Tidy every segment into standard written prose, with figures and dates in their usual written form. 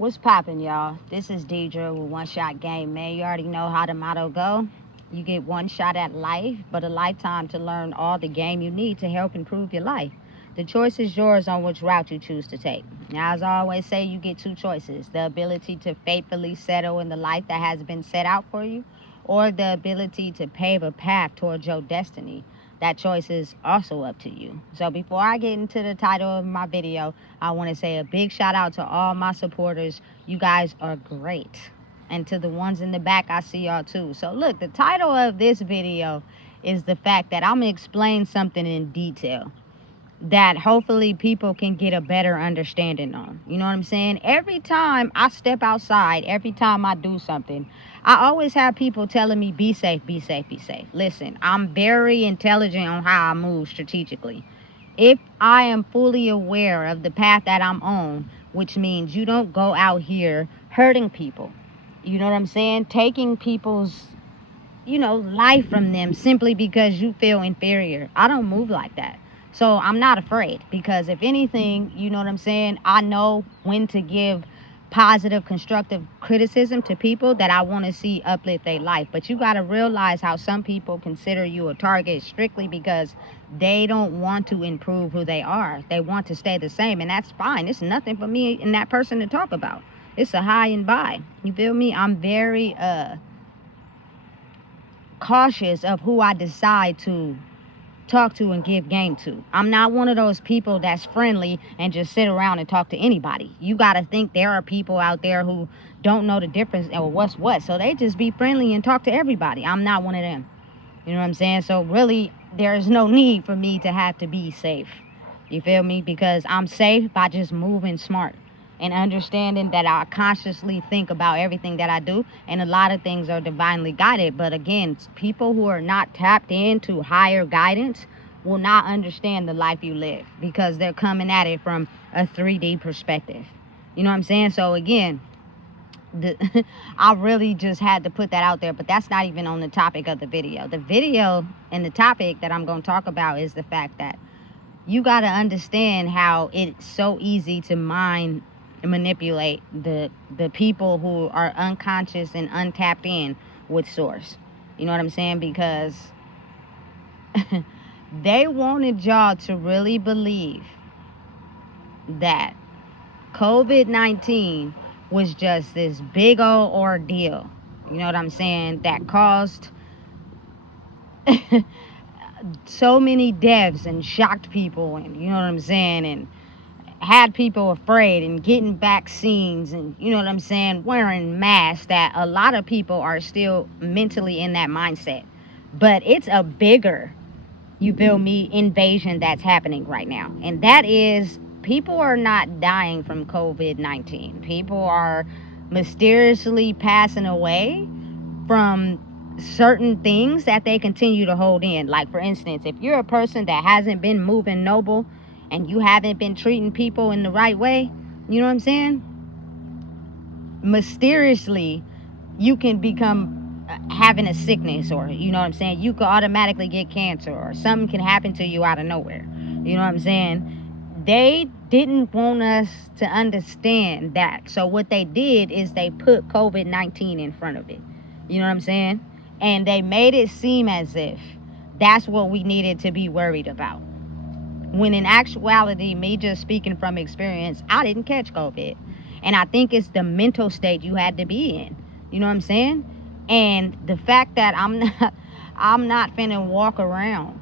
What's poppin', y'all? This is Deidre with One Shot Game, man. You already know how the motto go. You get one shot at life, but a lifetime to learn all the game you need to help improve your life. The choice is yours on which route you choose to take. Now, as I always say, you get two choices: the ability to faithfully settle in the life that has been set out for you, or the ability to pave a path towards your destiny. That choice is also up to you. So before I get into the title of my video, I want to say a big shout out to all my supporters. You guys are great. And to the ones in the back, I see y'all too. So look, the title of this video is the fact that I'm going to explain something in detail that hopefully people can get a better understanding on. You know what I'm saying? Every time I step outside, every time I do something, I always have people telling me, be safe, be safe, be safe. Listen, I'm very intelligent on how I move strategically. If I am fully aware of the path that I'm on, which means you don't go out here hurting people. You know what I'm saying? Taking people's, life from them simply because you feel inferior. I don't move like that. So I'm not afraid, because if anything, you know what I'm saying, I know when to give positive, constructive criticism to people that I want to see uplift their life. But you got to realize how some people consider you a target strictly because they don't want to improve who they are. They want to stay the same, and that's fine. It's nothing for me and that person to talk about. It's a high and by. You feel me? I'm very cautious of who I decide to talk to and give game to. I'm not one of those people that's friendly and just sit around and talk to anybody. You got to think there are people out there who don't know the difference or what's what, so they just be friendly and talk to everybody. I'm not one of them. You know what I'm saying? So really, there's no need for me to have to be safe. You feel me? Because I'm safe by just moving smart and understanding that I consciously think about everything that I do, and a lot of things are divinely guided. But again, people who are not tapped into higher guidance will not understand the life you live, because they're coming at it from a 3D perspective. You know what I'm saying? So again, I really just had to put that out there, but that's not even on the topic of the video. The video and the topic that I'm going to talk about is the fact that you got to understand how it's so easy to manipulate the people who are unconscious and untapped in with source. You know what I'm saying? Because they wanted y'all to really believe that COVID-19 was just this big old ordeal. You know what I'm saying? That caused so many deaths and shocked people, and you know what I'm saying, and had people afraid and getting vaccines, and you know what I'm saying, wearing masks, that a lot of people are still mentally in that mindset. But it's a bigger, you feel me, invasion that's happening right now. And that is, people are not dying from COVID-19. People are mysteriously passing away from certain things that they continue to hold in. Like, for instance, if you're a person that hasn't been moving noble and you haven't been treating people in the right way, you know what I'm saying? Mysteriously, you can become having a sickness, or, you know what I'm saying? You could automatically get cancer, or something can happen to you out of nowhere. You know what I'm saying? They didn't want us to understand that. So what they did is they put COVID-19 in front of it. You know what I'm saying? And they made it seem as if that's what we needed to be worried about. When in actuality, me just speaking from experience, I didn't catch COVID. And I think it's the mental state you had to be in. You know what I'm saying? And the fact that I'm not finna walk around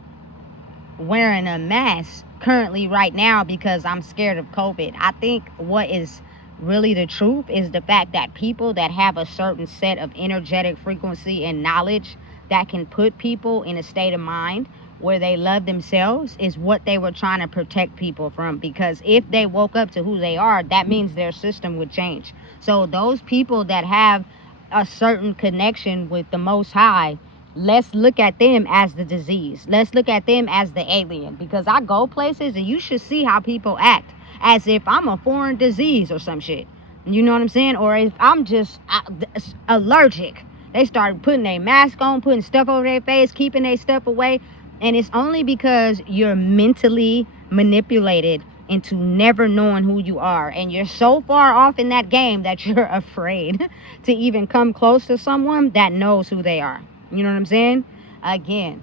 wearing a mask currently right now because I'm scared of COVID. I think what is really the truth is the fact that people that have a certain set of energetic frequency and knowledge that can put people in a state of mind where they love themselves is what they were trying to protect people from. Because if they woke up to who they are, that means their system would change. So those people that have a certain connection with the Most High, let's look at them as the disease. Let's look at them as the alien. Because I go places and you should see how people act as if I'm a foreign disease or some shit. You know what I'm saying? Or if I'm just allergic. They start putting their mask on, putting stuff over their face, keeping their stuff away. And it's only because you're mentally manipulated into never knowing who you are. And you're so far off in that game that you're afraid to even come close to someone that knows who they are. You know what I'm saying? Again,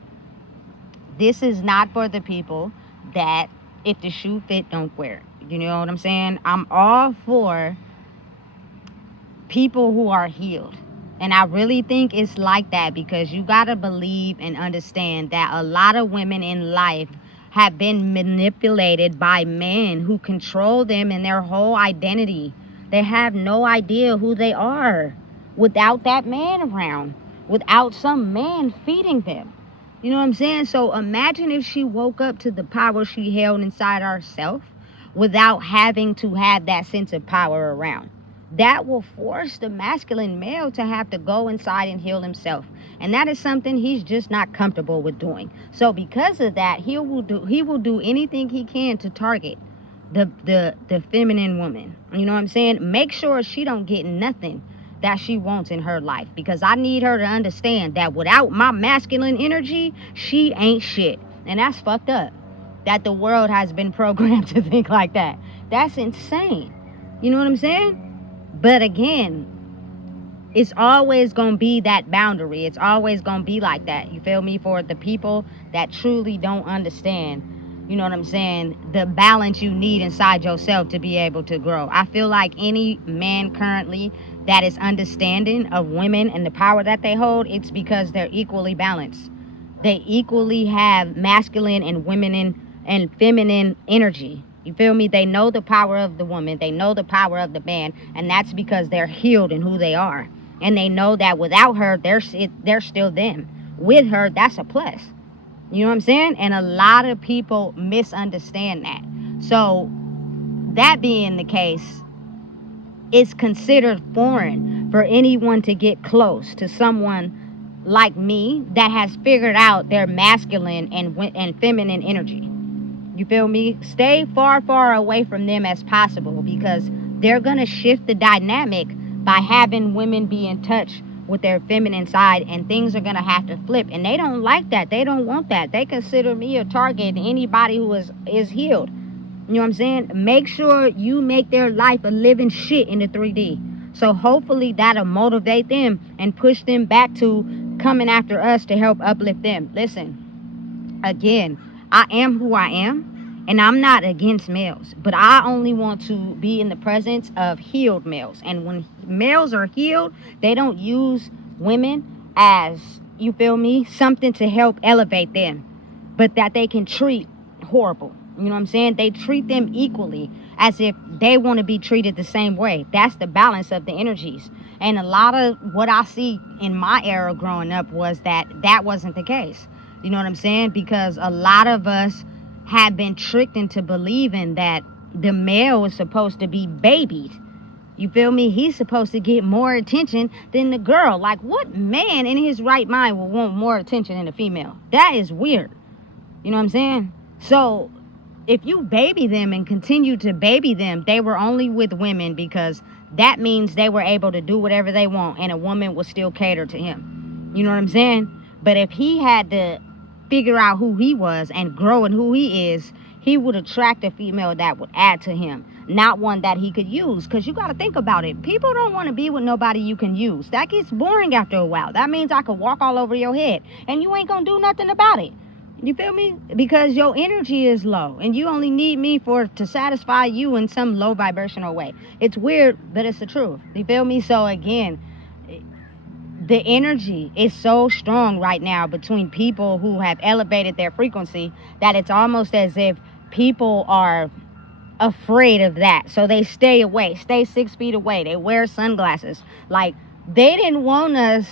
this is not for the people that if the shoe fit, don't wear it. You know what I'm saying? I'm all for people who are healed. And I really think it's like that because you got to believe and understand that a lot of women in life have been manipulated by men who control them and their whole identity. They have no idea who they are without that man around, without some man feeding them. You know what I'm saying? So imagine if she woke up to the power she held inside herself without having to have that sense of power around. That will force the masculine male to have to go inside and heal himself. And that is something he's just not comfortable with doing. So because of that, he will do anything he can to target the feminine woman. You know what I'm saying? Make sure she don't get nothing that she wants in her life, because I need her to understand that without my masculine energy, she ain't shit. And that's fucked up that the world has been programmed to think like that. That's insane. You know what I'm saying? But again, it's always going to be that boundary. It's always going to be like that. You feel me? For the people that truly don't understand, you know what I'm saying, the balance you need inside yourself to be able to grow. I feel like any man currently that is understanding of women and the power that they hold, it's because they're equally balanced. They equally have masculine and feminine energy. You feel me? They know the power of the woman. They know the power of the man. And that's because they're healed in who they are. And they know that without her, they're still them. With her, that's a plus. You know what I'm saying? And a lot of people misunderstand that. So that being the case, it's considered foreign for anyone to get close to someone like me that has figured out their masculine and feminine energy. You feel me? Stay far, far away from them as possible, because they're going to shift the dynamic by having women be in touch with their feminine side, and things are going to have to flip. And they don't like that. They don't want that. They consider me a target, anybody who is healed. You know what I'm saying? Make sure you make their life a living shit in the 3D. So hopefully that'll motivate them and push them back to coming after us to help uplift them. Listen, again, I am who I am, and I'm not against males, but I only want to be in the presence of healed males. And when males are healed, they don't use women as, you feel me, something to help elevate them, but that they can treat horrible. You know what I'm saying? They treat them equally as if they want to be treated the same way. That's the balance of the energies. And a lot of what I see in my era growing up was that wasn't the case. You know what I'm saying? Because a lot of us have been tricked into believing that the male is supposed to be babied. You feel me? He's supposed to get more attention than the girl. Like, what man in his right mind will want more attention than a female? That is weird. You know what I'm saying? So if you baby them and continue to baby them, they were only with women because that means they were able to do whatever they want and a woman will still cater to him. You know what I'm saying? But if he had to figure out who he was and grow in who he is, he would attract a female that would add to him, not one that he could use. Because you got to think about it. People don't want to be with nobody you can use. That gets boring after a while. That means I could walk all over your head and you ain't going to do nothing about it. You feel me? Because your energy is low and you only need me to satisfy you in some low vibrational way. It's weird, but it's the truth. You feel me? So again, the energy is so strong right now between people who have elevated their frequency that it's almost as if people are afraid of that. So they stay away, stay 6 feet away. They wear sunglasses. Like, they didn't want us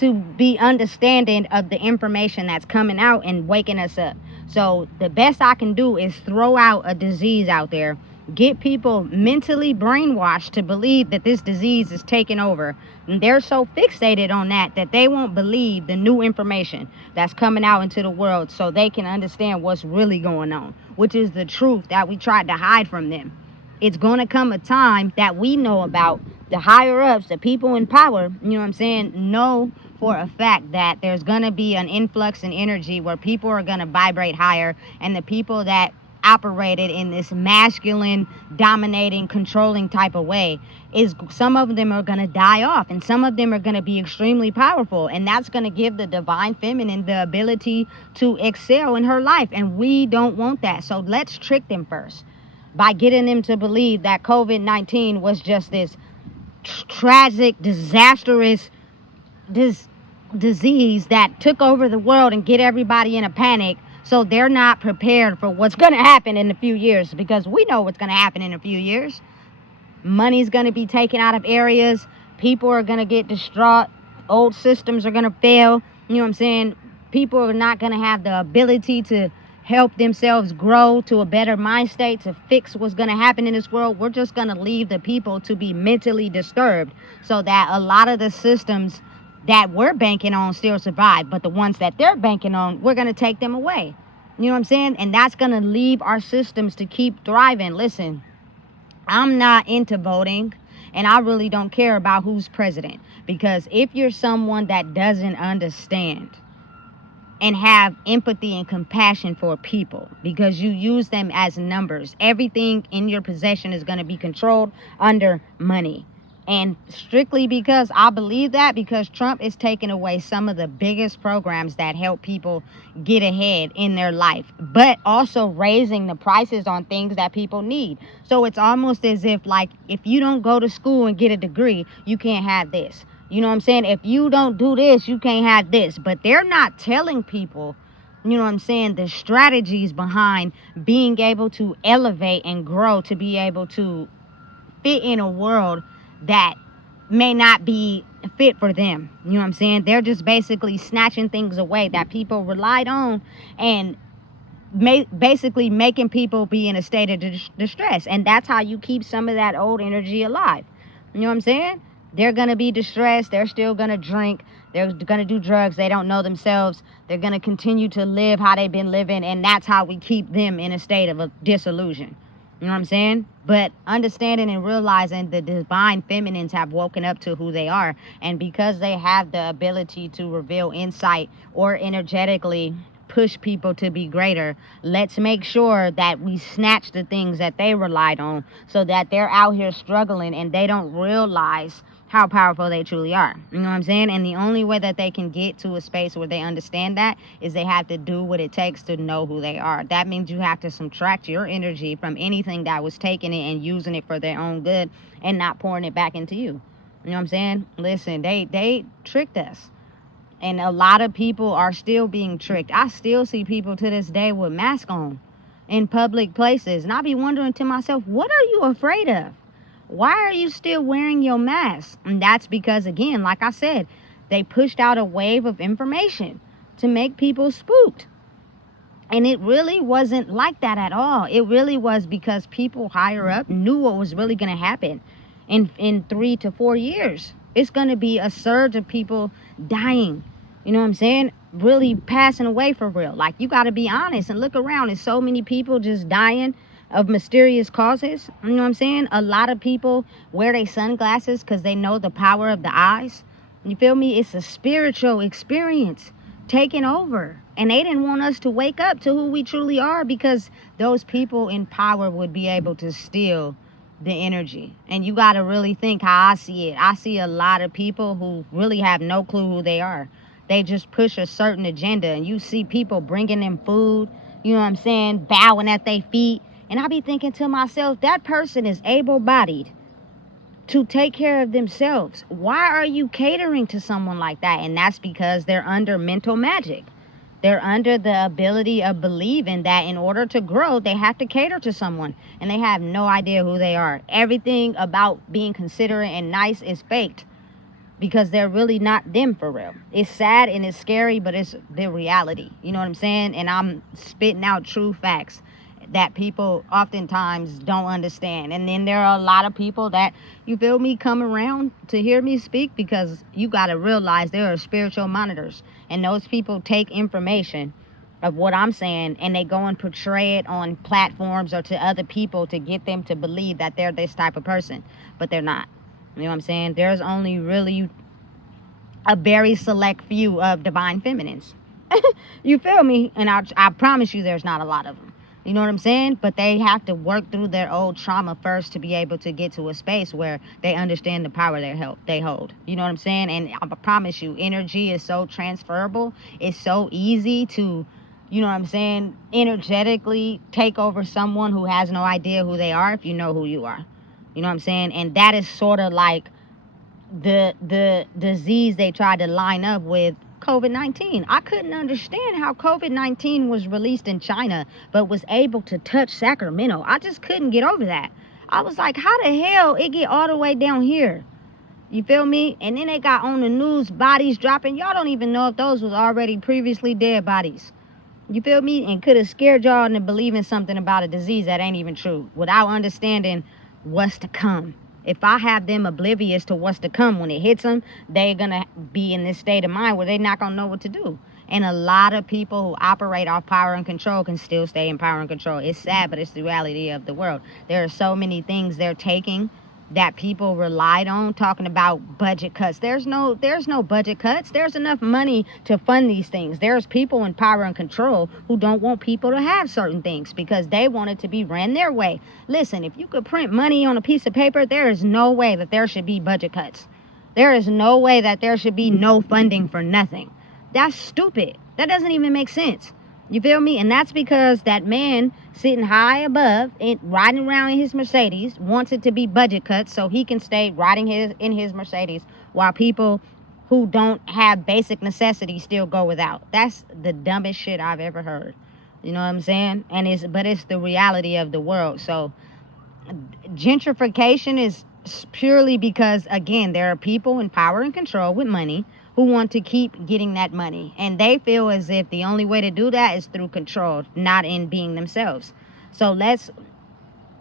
to be understanding of the information that's coming out and waking us up. So the best I can do is throw out a disease out there, get people mentally brainwashed to believe that this disease is taking over. And they're so fixated on that they won't believe the new information that's coming out into the world so they can understand what's really going on, which is the truth that we tried to hide from them. It's going to come a time that we know about, the higher ups, the people in power, you know what I'm saying, know for a fact that there's going to be an influx in energy where people are going to vibrate higher, and the people that operated in this masculine, dominating, controlling type of way, is some of them are going to die off, and some of them are going to be extremely powerful, and that's going to give the divine feminine the ability to excel in her life, and we don't want that. So let's trick them first by getting them to believe that COVID-19 was just this tragic, disastrous disease that took over the world and get everybody in a panic, so they're not prepared for what's going to happen in a few years, because we know what's going to happen in a few years. Money's going to be taken out of areas. People are going to get distraught. Old systems are going to fail. You know what I'm saying? People are not going to have the ability to help themselves grow to a better mind state to fix what's going to happen in this world. We're just going to leave the people to be mentally disturbed, so that a lot of the systems that we're banking on still survive, but the ones that they're banking on, we're going to take them away. You know what I'm saying? And that's going to leave our systems to keep thriving. Listen, I'm not into voting, and I really don't care about who's president, because if you're someone that doesn't understand and have empathy and compassion for people, because you use them as numbers, everything in your possession is going to be controlled under money. And strictly because I believe that, because Trump is taking away some of the biggest programs that help people get ahead in their life, but also raising the prices on things that people need. So it's almost as if, like, if you don't go to school and get a degree, you can't have this. You know what I'm saying? If you don't do this, you can't have this. But they're not telling people, you know what I'm saying, the strategies behind being able to elevate and grow to be able to fit in a world that may not be fit for them. You know what I'm saying? They're just basically snatching things away that people relied on, and basically making people be in a state of distress. And that's how you keep some of that old energy alive. You know what I'm saying? They're going to be distressed. They're still going to drink. They're going to do drugs. They don't know themselves. They're going to continue to live how they've been living, and that's how we keep them in a state of a disillusion. You know what I'm saying? But understanding and realizing the divine feminines have woken up to who they are, and because they have the ability to reveal insight or energetically push people to be greater, let's make sure that we snatch the things that they relied on, so that they're out here struggling and they don't realize how powerful they truly are. You know what I'm saying? And the only way that they can get to a space where they understand that is they have to do what it takes to know who they are. That means you have to subtract your energy from anything that was taking it and using it for their own good and not pouring it back into you. You know what I'm saying? Listen, they tricked us. And a lot of people are still being tricked. I still see people to this day with masks on in public places. And I be wondering to myself, what are you afraid of? Why are you still wearing your mask? And that's because, again, like I said, they pushed out a wave of information to make people spooked. And it really wasn't like that at all. It really was because people higher up knew what was really going to happen in 3 to 4 years. It's going to be a surge of people dying. You know what I'm saying? Really passing away for real. Like, you got to be honest and look around. There's so many people just dying of mysterious causes. You know what I'm saying? A lot of people wear their sunglasses because they know the power of the eyes. You feel me? It's a spiritual experience taking over. And they didn't want us to wake up to who we truly are, because those people in power would be able to steal the energy. And you got to really think how I see it. I see a lot of people who really have no clue who they are. They just push a certain agenda. And you see people bringing them food, you know what I'm saying, bowing at their feet. And I be thinking to myself, that person is able-bodied to take care of themselves. Why are you catering to someone like that? And that's because they're under mental magic. They're under the ability of believing that in order to grow, they have to cater to someone. And they have no idea who they are. Everything about being considerate and nice is faked, because they're really not them for real. It's sad and it's scary, but it's the reality. You know what I'm saying? And I'm spitting out true facts that people oftentimes don't understand. And then there are a lot of people that, you feel me, come around to hear me speak, because you got to realize there are spiritual monitors, and those people take information of what I'm saying and they go and portray it on platforms or to other people to get them to believe that they're this type of person, but they're not. You know what I'm saying? There's only really a very select few of divine feminines. You feel me? And I promise you there's not a lot of them. You know what I'm saying? But they have to work through their old trauma first to be able to get to a space where they understand the power they hold. You know what I'm saying? And I promise you, energy is so transferable. It's so easy to, you know what I'm saying, energetically take over someone who has no idea who they are if you know who you are. You know what I'm saying? And that is sort of like the disease they tried to line up with Covid-19. I couldn't understand how Covid-19 was released in China but was able to touch Sacramento. I just couldn't get over that. I was like, how the hell it get all the way down here? You feel me? And then they got on the news bodies dropping. Y'all don't even know if those was already previously dead bodies. You feel me? And could have scared y'all into believing something about a disease that ain't even true without understanding what's to come. If I have them oblivious to what's to come, when it hits them, they're going to be in this state of mind where they're not going to know what to do. And a lot of people who operate off power and control can still stay in power and control. It's sad, but it's the reality of the world. There are so many things they're taking that people relied on, talking about budget cuts. There's no budget cuts. There's enough money to fund these things. There's people in power and control who don't want people to have certain things because they want it to be ran their way. Listen, if you could print money on a piece of paper, there is no way that there should be budget cuts. There is no way that there should be no funding for nothing. That's stupid. That doesn't even make sense. You feel me? And that's because that man sitting high above and riding around in his Mercedes wants it to be budget cuts so he can stay riding in his Mercedes while people who don't have basic necessities still go without. That's the dumbest shit I've ever heard. You know what I'm saying? And it's the reality of the world. So gentrification is purely because, again, there are people in power and control with money who want to keep getting that money. And they feel as if the only way to do that is through control, not in being themselves. So let's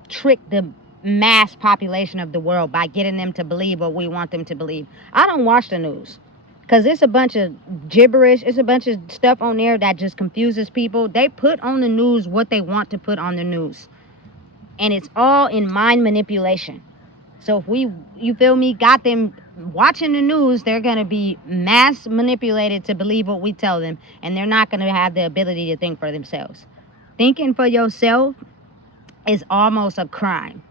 trick the mass population of the world by getting them to believe what we want them to believe. I don't watch the news because it's a bunch of gibberish. It's a bunch of stuff on there that just confuses people. They put on the news what they want to put on the news. And it's all in mind manipulation. So if you feel me, got them watching the news, they're going to be mass manipulated to believe what we tell them, and they're not going to have the ability to think for themselves. Thinking for yourself is almost a crime.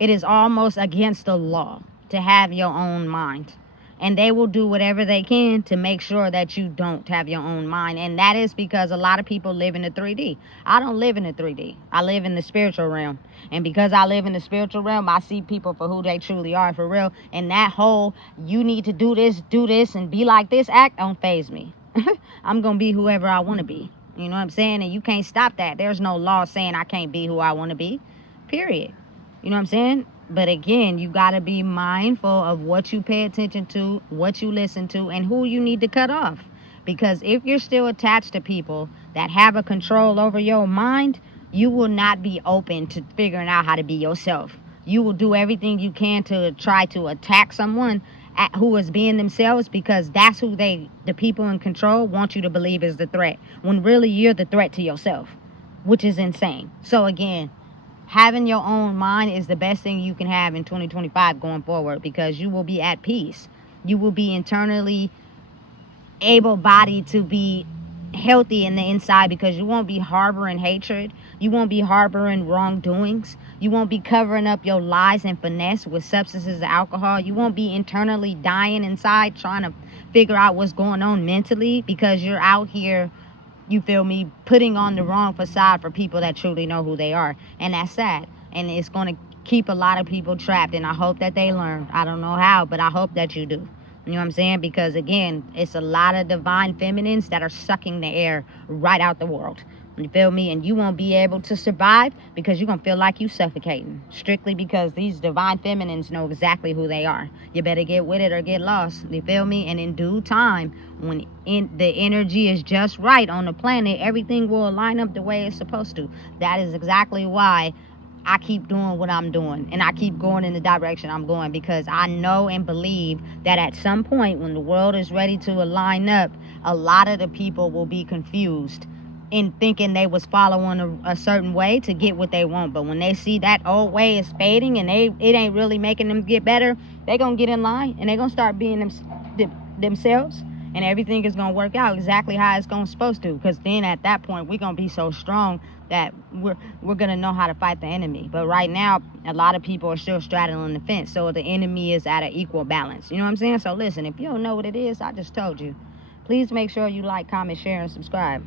It is almost against the law to have your own mind. And they will do whatever they can to make sure that you don't have your own mind. And that is because a lot of people live in the 3D. I don't live in the 3D. I live in the spiritual realm. And because I live in the spiritual realm, I see people for who they truly are, for real. And that whole, you need to do this, and be like this act don't faze me. I'm going to be whoever I want to be. You know what I'm saying? And you can't stop that. There's no law saying I can't be who I want to be. Period. You know what I'm saying? But again, you got to be mindful of what you pay attention to, what you listen to, and who you need to cut off. Because if you're still attached to people that have a control over your mind, you will not be open to figuring out how to be yourself. You will do everything you can to try to attack someone who is being themselves, because that's who the people in control want you to believe is the threat, when really you're the threat to yourself, which is insane. So again, having your own mind is the best thing you can have in 2025 going forward, because you will be at peace. You will be internally able-bodied to be healthy in the inside, because you won't be harboring hatred. You won't be harboring wrongdoings. You won't be covering up your lies and finesse with substances and alcohol. You won't be internally dying inside trying to figure out what's going on mentally, because you're out here, you feel me, putting on the wrong facade for people that truly know who they are. And that's sad. And it's going to keep a lot of people trapped. And I hope that they learn. I don't know how, but I hope that you do. You know what I'm saying? Because again, it's a lot of divine feminines that are sucking the air right out the world. You feel me? And you won't be able to survive because you're going to feel like you suffocating. Strictly because these divine feminines know exactly who they are. You better get with it or get lost. You feel me? And in due time, when the energy is just right on the planet, everything will line up the way it's supposed to. That is exactly why I keep doing what I'm doing, and I keep going in the direction I'm going, because I know and believe that at some point when the world is ready to line up, a lot of the people will be confused in thinking they was following a certain way to get what they want. But when they see that old way is fading and it ain't really making them get better, they gonna get in line and they gonna start being themselves, and everything is going to work out exactly how it's going to supposed to, because then at that point we're going to be so strong that we're going to know how to fight the enemy. But right now a lot of people are still straddling the fence, so the enemy is at an equal balance. You know what I'm saying? So listen, if you don't know what it is, I just told you. Please make sure you like, comment, share, and subscribe.